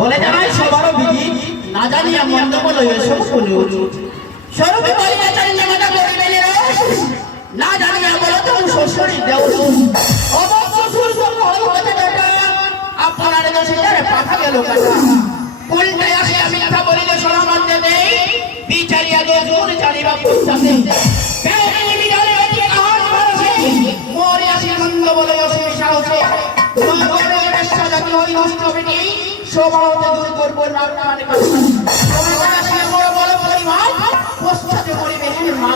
বলে জানাই সবারও বিধি না জানিয়া মন্দ বলে এসব শুনে স্বরূপে বলিয়া চালিয়ে মাতা করিলে না জানিয়া বলো তো শ্বশুরি দেও অবশ্য শ্বশুর হইতে বেটা আপনার দেশে যারে পাঠা গেল কাটা উল্টায় আসিয়া মিথ্যা বলিলে সলামান্তে দেই বিচারিয়া দোষ জানিবা পুষ্টাতে মোরে আসি মন্দ বলে অসীম সাহসে হই নষ্ট বেটি সবাইতে দূর করব না মানে তোমার কাছে বড় বড় পরিমাণ পশ্চাতে করিবে মা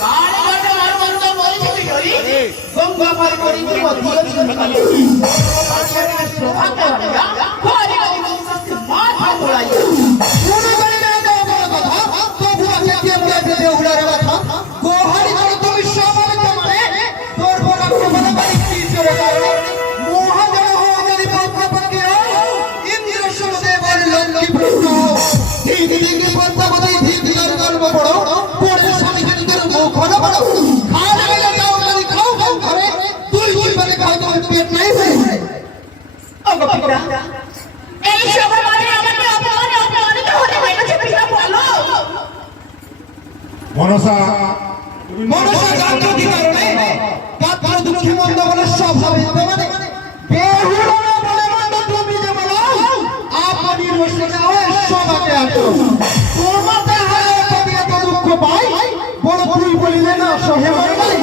কার কাছে আর মন্দ বলছি বিজয়ী গঙ্গা পার করি দিব দিয়েছি পাশে শোভা করিয়া কোরি মাথা তোলাইয়া শুনে গেলে না তো কথা তবু আছে দিয়ে উড়ার কথা গোহারি করে তুমি সবাই তোমারে তোর বড় বড় বাড়ি কি চলে গেল মনসা মনসা গান্ধী কি কারণে পাত্র দুঃখী মন্দ বলে সব হবে মানে বেহুলা বলে মন্দ তুমি যে বলো আপনি রসিকা হয়ে সবাকে আসো তোমাতে হারে কবি এত দুঃখ পাই বড় তুই বলিলে না সহে মারবাই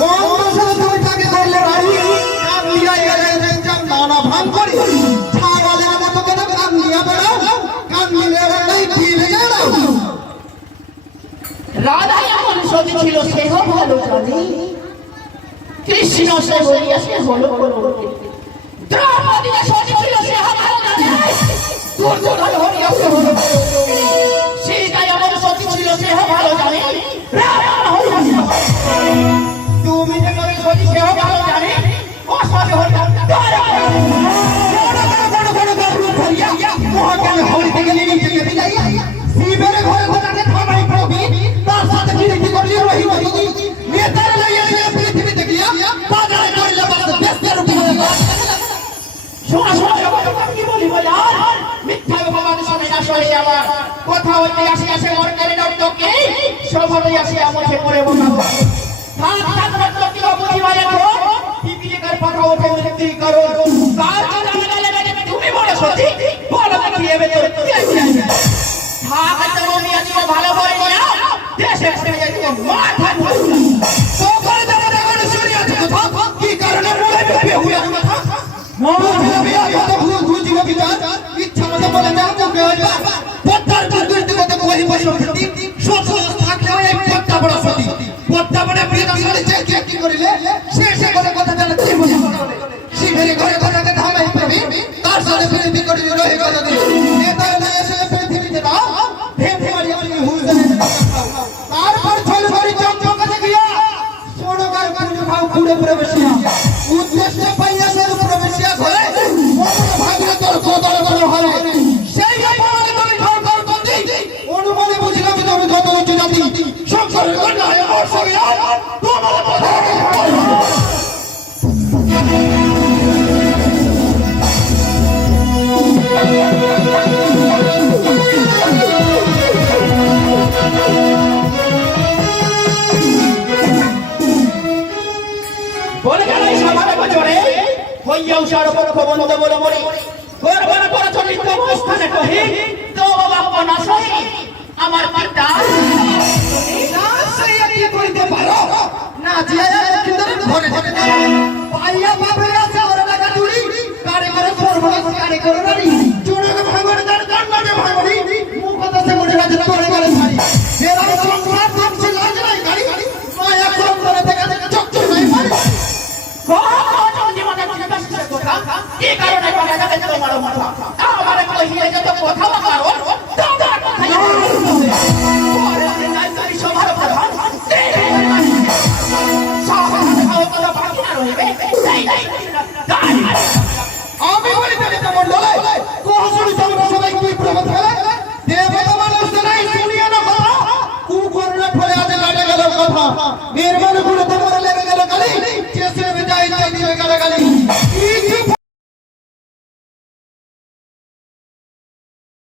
মনসা তুমি তাকে করলে রাই কামিয়া গেলে জান নানা ভান করি ছাগলের মতো কেন কামিয়া বেড়াও কামিলে রাই দিলে গেল রাধা এমন সতী ছিল সেহ ভালো জানি কৃষ্ণ সে বলিয়া সে হলো দ্রৌপদী সতী ছিল সেহ ভালো জানি দুর্যোধন হইয়া সে হলো সীতা এমন সতী ছিল সেহ ভালো জানি রাবণ হইয়া তুমি যে করে সতী সেহ ভালো জানি ও সতী হইয়া মহাকালে হরি থেকে নিজে বিদায় শিবের ঘরে ঘরে থামাই প্রভি তার সাথে বিরতি করলি রহিত নেতার লইয়া পৃথিবীতে গিয়া বাজারে করিলে বাদ দেশের উপরে শোনা শোনা কি বলি বলে আর মিথ্যা ভগবান শুনে না সরে আমার কথা হইতে আসি আসে মন করে নটকে সভাতে আসি আমাকে করে বসাবো থাক থাক নটকে বুঝিবা দেখো পিপিলে কর কথা ওঠে মুক্তি করো কার জানা গেলে তুমি বড় সতী বড় কি হবে তোর কি আছে ভাগতে আমি আজকে ভালো করে না দেশে পড়ে যাই তো মাথা ঘুরে সকালে যাব দেখো শুনি আছে কথা কি কারণে মুখে মুখে হুয়া কথা মোহন বিয়া কত ঘুজি বিচার ইচ্ছা মতো বলে না মুখে হইবা পত্তার দুর্গতি কত কই বসে সব থাকলে এই পত্তা বড় সতী পত্তা বড় প্রিয় সাথে যে কি করিলে সে করে কথা জানা কি বলে শিবের ঘরে কথা কথা হামাই পাবি তার সাথে বিরতি করি রহে কথা দিই নেতা এসে পৃথিবীতে দাও ভেবে মারি আমি হুজুর তারপর চল করি চমচকাতে গিয়া সোনগার করে ভাও ঘুরে ঘুরে বসিয়া উদ্দেশ্য পাইয়া সের উপরে বসিয়া ঘরে মন ভাগলে তোর কদর কদর হয় সেই বলে তুমি ঘর ঘর করছি অনুমানে বুঝিলাম যে তুমি কত উচ্চ জাতি সংসারের গন্ডা হয় আমার সঙ্গে তোমার কথা বলে গেলাই সবার বছরে হইয়া উষার বড় বন্ধ বলে মরে গর্বনা করা চলিত অবস্থানে কহি তো বাবা না সহি আমার পিতা না সহি কি করিতে পারো না যে কিন্তু ঘরে ঘরে পাইয়া বাবা আছে ওর লাগা তুলি কারে করে সর্বনাশ কারে করে নারী চুড়ে ভাঙড়ে তার দণ্ডে ভাঙড়ি মুখ কথা মনে রাখে করে করে ছাড়ি এরা সংসার থাকছে লাজ নাই গাড়ি মায়া কোন করে দেখা দেখা চক্কর নাই পারে কি কারণে কথা যাবে তোমার মাথা আমারে কইলে যে তো কথা মারো তোমার কথা ওরে আমি নাই করি সবার প্রধান সবার খাও কথা বাকি না রইবে নাই নাই আমি বলি তবে তো মন্ডলে কোহ শুনি তোমরা সবাই কি প্রভাব ফেলে দেবতা মানুষ নাই শুনিয়া না কথা কু করলে ফলে আজ লাগে গেল কথা নির্মল গুণ